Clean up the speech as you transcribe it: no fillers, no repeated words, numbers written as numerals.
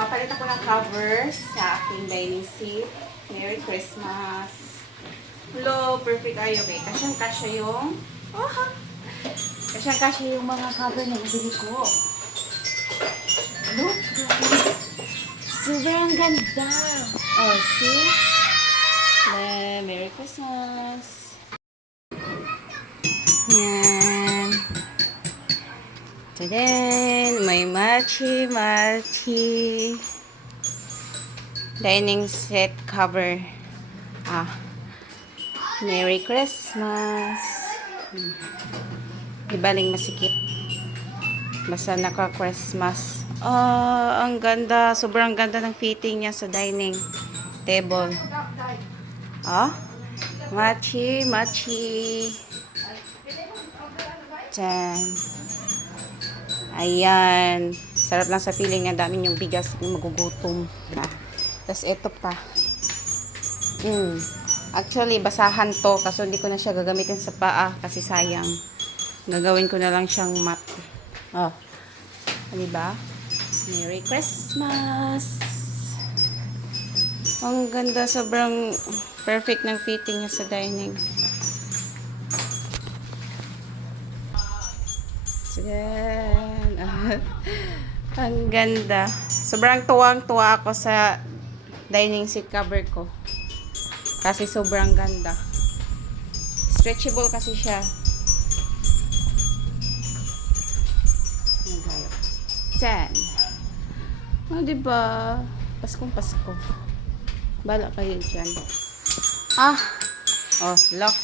Magpapalit ako ng covers sa aking dining seat. Merry Christmas. Hello, perfect ayo ba? Kasyang-kasya yung... Oh, kasyang-kasya yung mga cover na nabili ko. Look, guys. Sobrang ganda. Oh, see? Merry Christmas. Yan. Then, may matchy dining set cover. Merry Christmas. Ibaling masikip. Basta naka-Christmas. Ang ganda. Sobrang ganda ng fitting niya sa dining table. Matchy. Diyan. Ayan. Sarap lang sa feeling na dami yung bigas. Magugutom na. Tapos ito pa. Actually, basahan to. Kaso hindi ko na siya gagamitin sa paa. Kasi sayang. Gagawin ko na lang siyang mat. Diba? Merry Christmas! Ang ganda. Sobrang perfect ng fitting niya sa dining. Yan. Ang ganda. Sobrang tuwang-tuwa ako sa dining seat cover ko. Kasi sobrang ganda. Stretchable kasi siya. Yan. Diba? Paskong Pasko. Bala kayo dyan. Lock.